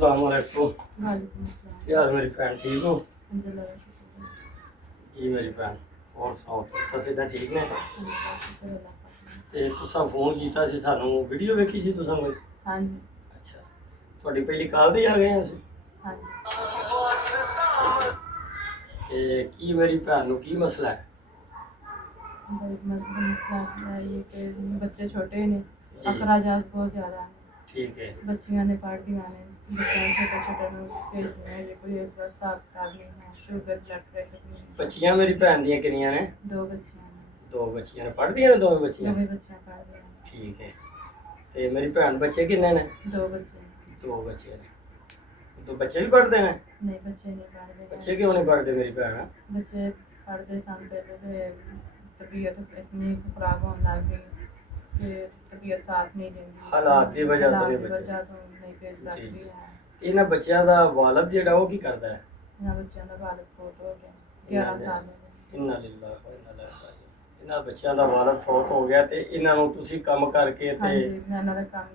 अस्सलाम वालेकुम। वालेकुम अस्सलाम। क्या हाल मेरी भैन, ठीक हो? अल्हम्दुलिल्लाह शुक्र जी मेरी भैन, और सुनाओ, तुसीं तां ठीक ने? अल्लाह शुक्र अल्लाह पाक। ते तुसां फोन कीता सी सानू, वीडियो वेखी सी तुसां कोई? हाँ जी अच्छा, तुहाडी पहली कॉल ते ही आ गए हैं असीं। हाँ जी। ते की मेरी भैन नू की मसला है? भाई मसला है ये कि बच्चे छोटे ने, जी। अखराजात बहुत ज़्यादा हैं। ठीक है। बच्चियां ने पढ़ दिया ने, बच्चे छोटे छोटे ने भेजने हैं, ये कोई एक हिसाब किताब नहीं है, शुगर ब्लड प्रेशर नहीं है। बच्चियां मेरी भैन दियां किन्नियां ने? दो बच्चियां हैं। दो बच्चियां ने, पढ़दियां ने दोवें बच्चियां? दोवें बच्चियां पढ़ रही हैं। ठीक है। ते मेरी भैन बच्चे किन्ने ने? दो बच्चे हैं। दो बच्चे ने। तो बच्चे भी पढ़ते हैं? नहीं बच्चे नहीं पढ़ रहे। बच्चे क्यों नहीं पढ़ते मेरी भैन? बच्चे पढ़ते सन पहले तो तबीयत इतनी खराब होने लग गई कि तबीयत साथ नहीं देती। हालात की वजह तो नहीं हालात की बचे। वजह तो नहीं भेज जी सकती जी। है। इन्हां बच्चियां दा वालिद जेहड़ा वो की करदा है? इन्हां बच्चों का वालिद फौत हो गया 11 साल हो गए। इन्ना लिल्लाह व इन्ना इलैहि राजिऊन। इन्हां बच्चियां दा वालिद फौत हो ਗਿਆ ਤੇ ਇਹਨਾਂ ਨੂੰ ਤੁਸੀਂ ਕੰਮ ਕਰਕੇ हाँ ਤੇ जी मैं इन्हां दा काम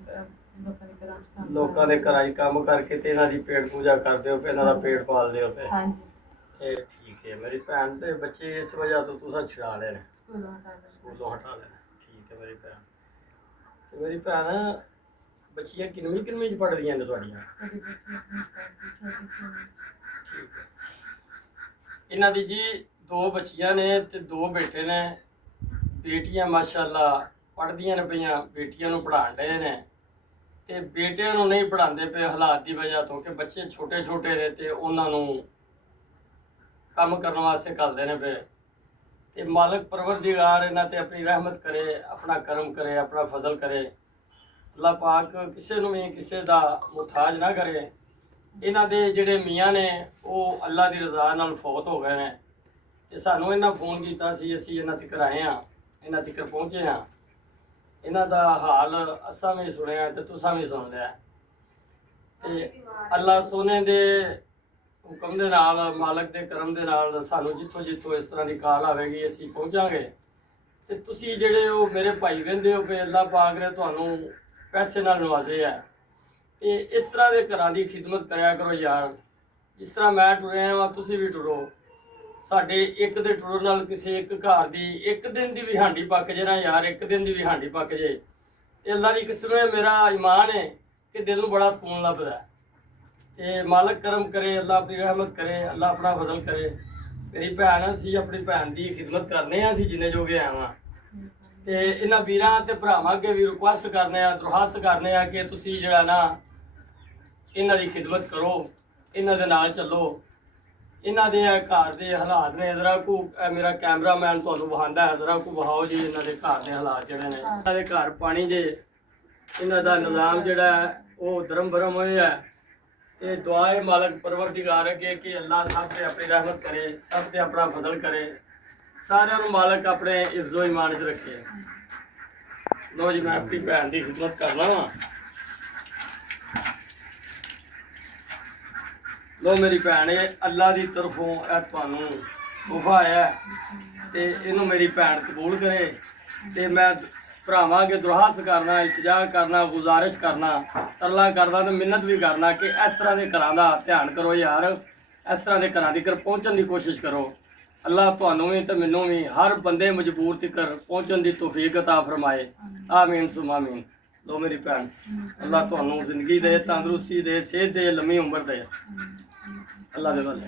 लोकां दे घरां च काम ਲੋਕਾਂ ਦੇ ਘਰਾਂ 'ਚ ਕੰਮ ਕਰਕੇ ਤੇ ਇਹਨਾਂ ਦੀ ਪੇਟ ਪੂਜਾ ਕਰਦੇ ਹੋ, ਇਹਨਾਂ ਦਾ ਪੇਟ ਪਾਲਦੇ ਹੋ ਪਏ। हाँ जी ਇਹ ਠੀਕ ਹੈ ਮੇਰੀ ਭੈਣ, ਤੇ ਬੱਚੇ ਇਸ ਵਜ੍ਹਾ ਤੋਂ ਤੁਸੀਂ ਛੁਡਾ ਲਏ ਨੇ, स्कूलों हटा देते। ਸਕੂਲੋਂ ਹਟਾ ਲਏ ਨੇ। ਠੀਕ ਹੈ ਮੇਰੀ ਭੈਣ। ਤੇ ਮੇਰੀ ਭੈਣ, ਬੱਚੀਆਂ ਕਿੰਨਵੀਂ ਕਿੰਨਵੀਂ 'ਚ ਪੜ੍ਹਦੀਆਂ ਨੇ ਤੁਹਾਡੀਆਂ? कभी बच्चे अपनी स्टार्ट की छोटी छोटी। ਠੀਕ ਹੈ। ਇਹਨਾਂ ਦੀ ਜੀ ਦੋ ਬੱਚੀਆਂ ਨੇ ਤੇ ਦੋ ਬੇਟੇ ਨੇ। ਬੇਟੀਆਂ ਮਾਸ਼ਾਅੱਲਾ ਪੜ੍ਹਦੀਆਂ ਨੇ ਪਈਆਂ, ਬੇਟੀਆਂ ਨੂੰ ਪੜ੍ਹਾਉਣ ਡਏ ਨੇ, ਤੇ ਬੇਟਿਆਂ ਨੂੰ ਨਹੀਂ ਪੜ੍ਹਾਉਂਦੇ ਪਏ ਹਾਲਾਤ ਦੀ ਵਜ੍ਹਾ ਤੋਂ ਕਿ ਬੱਚੇ ਛੋਟੇ ਛੋਟੇ ਨੇ ਤੇ ਉਹਨਾਂ ਨੂੰ ਕੰਮ ਕਰਨ ਵਾਸਤੇ ਘੱਲਦੇ ਨੇ ਪਏ। ਤੇ ਮਾਲਕ ਪਰਵਰਦੀਗਾਰ ਇਹਨਾਂ ਤੇ ਆਪਣੀ ਰਹਿਮਤ ਕਰੇ, ਆਪਣਾ ਕਰਮ ਕਰੇ, ਆਪਣਾ ਫਜ਼ਲ ਕਰੇ। ਅੱਲਾਹ ਪਾਕ ਕਿਸੇ ਨੂੰ ਵੀ ਕਿਸੇ ਦਾ ਮੁਹਤਾਜ ਨਾ ਕਰੇ। ਇਹਨਾਂ ਦੇ ਜਿਹੜੇ ਮੀਆਂ ਨੇ ਉਹ ਅੱਲਾ ਦੀ ਰਜ਼ਾ ਨਾਲ ਫੌਤ ਹੋ ਗਏ ਨੇ, ਤੇ ਸਾਨੂੰ ਇਹਨਾਂ ਫੋਨ ਕੀਤਾ ਸੀ, ਅਸੀਂ ਇਹਨਾਂ ਤੱਕ ਆਏ ਹਾਂ, ਇਹਨਾਂ ਤੱਕ ਪਹੁੰਚੇ ਹਾਂ। ਇਹਨਾਂ ਦਾ ਹਾਲ ਅਸਾਂ ਵੀ ਸੁਣਿਆ ਤੇ ਤੁਸਾਂ ਵੀ ਸੁਣ ਲਿਆ। ਤੇ ਅੱਲਾ ਸੋਨੇ ਦੇ ਹੁਕਮ ਦੇ ਨਾਲ, ਮਾਲਕ ਦੇ ਕਰਮ ਦੇ ਨਾਲ ਸਾਨੂੰ ਜਿੱਥੋਂ ਜਿੱਥੋਂ ਇਸ ਤਰ੍ਹਾਂ ਦੀ ਕਾਲ ਆਵੇਗੀ ਅਸੀਂ ਪਹੁੰਚਾਂਗੇ। ਤੇ ਤੁਸੀਂ ਜਿਹੜੇ ਉਹ ਮੇਰੇ ਭਾਈ ਕਹਿੰਦੇ ਹੋ ਕਿ ਅੱਲਾ ਪਾਕ ਨੇ ਤੁਹਾਨੂੰ ਪੈਸੇ ਨਾਲ ਨਵਾਜ਼ੇ ਹੈ, ਤੇ ਇਸ ਤਰ੍ਹਾਂ ਦੇ ਘਰਾਂ ਦੀ ਖਿਦਮਤ ਕਰਿਆ ਕਰੋ ਯਾਰ। ਜਿਸ ਤਰ੍ਹਾਂ ਮੈਂ ਟੁਰਿਆ ਵਾਂ ਤੁਸੀਂ ਵੀ ਟੁਰੋ। ਸਾਡੇ ਇੱਕ ਦੇ ਟੁਰਨ ਨਾਲ ਕਿਸੇ ਇੱਕ ਘਰ ਦੀ ਇੱਕ ਦਿਨ ਦੀ ਵੀ ਹਾਂਡੀ ਪੱਕ ਜੇ ਨਾ ਯਾਰ, ਇੱਕ ਦਿਨ ਦੀ ਵੀ ਹਾਂਡੀ ਪੱਕ ਜੇ ਤੇ ਅੱਲਾ ਦੀ ਕਿਸਮ ਹੈ, ਮੇਰਾ ਈਮਾਨ ਹੈ ਕਿ ਦਿਲ ਨੂੰ ਬੜਾ ਸਕੂਨ ਲੱਭਦਾ। ਤੇ ਮਾਲਕ ਕਰਮ ਕਰੇ, ਅੱਲਾ ਆਪਣੀ ਰਹਿਮਤ ਕਰੇ, ਅੱਲਾ ਆਪਣਾ ਫਜ਼ਲ ਕਰੇ। ਮੇਰੀ ਭੈਣ, ਅਸੀਂ ਆਪਣੀ ਭੈਣ ਦੀ ਖਿਦਮਤ ਕਰਨੇ ਆ, ਅਸੀਂ ਜਿੰਨੇ ਜੋਗੇ ਆਵਾਂ। ਤੇ ਇਹਨਾਂ ਵੀਰਾਂ ਤੇ ਭਰਾਵਾਂ ਅੱਗੇ ਵੀ ਰਿਕੁਐਸਟ ਕਰਨੇ ਆ, ਦਰਖਾਸਤ ਕਰਨੇ ਆ ਕਿ ਤੁਸੀਂ ਜਿਹੜਾ ਨਾ ਇਹਨਾਂ ਦੀ ਖਿਦਮਤ ਕਰੋ, ਇਹਨਾਂ ਦੇ ਨਾਲ ਚੱਲੋ। ਇਹਨਾਂ ਦੇ ਘਰ ਦੇ ਹਾਲਾਤ ਨੇ, ਜ਼ਰਾ ਕੋ ਮੇਰਾ ਕੈਮਰਾਮੈਨ ਤੁਹਾਨੂੰ ਵਿਖਾਉਂਦਾ ਹੈ, ਜ਼ਰਾ ਕੋ ਵਿਖਾਓ ਜੀ ਇਹਨਾਂ ਦੇ ਘਰ ਦੇ ਹਾਲਾਤ ਜਿਹੜੇ ਨੇ। ਇਹਨਾਂ ਦੇ ਘਰ ਪਾਣੀ ਦੇ, ਇਹਨਾਂ ਦਾ ਨਿਜ਼ਾਮ ਜਿਹੜਾ ਹੈ ਉਹ ਦਰਮ ਬਰਮ ਹੋਇਆ ਹੈ। ਤੇ ਦੁਆ ਹੈ ਮਾਲਕ ਪਰਵਰਦੀਗਾਰ ਅੱਗੇ ਕਿ ਅੱਲਾ ਸਭ ਤੇ ਆਪਣੀ ਰਹਿਮਤ ਕਰੇ, ਸਭ ਤੇ ਆਪਣਾ ਫਜ਼ਲ ਕਰੇ, ਸਾਰਿਆਂ ਨੂੰ ਮਾਲਕ ਆਪਣੇ ਇੱਜ਼ੋ ਈਮਾਨ 'ਚ ਰੱਖੇ। ਲੋ ਜੀ, ਮੈਂ ਆਪਣੀ ਭੈਣ ਦੀ ਖਿਦਮਤ ਕਰਨਾ ਵਾ। ਲੋ ਮੇਰੀ ਭੈਣ, ਇਹ ਅੱਲਾ ਦੀ ਤਰਫੋਂ ਇਹ ਤੁਹਾਨੂੰ ਤੋਹਫਾ ਆਇਆ ਤੇ ਇਹਨੂੰ ਮੇਰੀ ਭੈਣ ਕਬੂਲ ਕਰੇ। ਤੇ ਮੈਂ ਭਰਾਵਾਂ ਅੱਗੇ ਦਰਖਾਸਤ ਕਰਨਾ, ਇਲਤਜਾ ਕਰਨਾ, ਗੁਜ਼ਾਰਿਸ਼ ਕਰਨਾ, ਤਰਲਾ ਕਰਨਾ ਤੇ ਮਿੰਨਤ ਵੀ ਕਰਨਾ ਕਿ ਇਸ ਤਰ੍ਹਾਂ ਦੇ ਘਰਾਂ ਦਾ ਧਿਆਨ ਕਰੋ ਯਾਰ, ਇਸ ਤਰ੍ਹਾਂ ਦੇ ਘਰਾਂ ਤੱਕ ਪਹੁੰਚਣ ਦੀ ਕੋਸ਼ਿਸ਼ ਕਰੋ। ਅੱਲਾ ਤੁਹਾਨੂੰ ਵੀ ਤੇ ਮੈਨੂੰ ਵੀ ਹਰ ਬੰਦੇ ਮਜਬੂਰ ਤੱਕ ਪਹੁੰਚਣ ਦੀ ਤੌਫੀਕ ਅਤਾ ਫਰਮਾਏ। ਆਮੀਨ ਸੁਮਾ ਆਮੀਨ। ਲੋ ਮੇਰੀ ਭੈਣ, ਅੱਲਾ ਤੁਹਾਨੂੰ ਜ਼ਿੰਦਗੀ ਦੇ, ਤੰਦਰੁਸਤੀ ਦੇ, ਸਿਹਤ ਦੇ, ਲੰਮੀ ਉਮਰ ਦੇ। ਅੱਲਾ ਦੇ ਵੱਲ।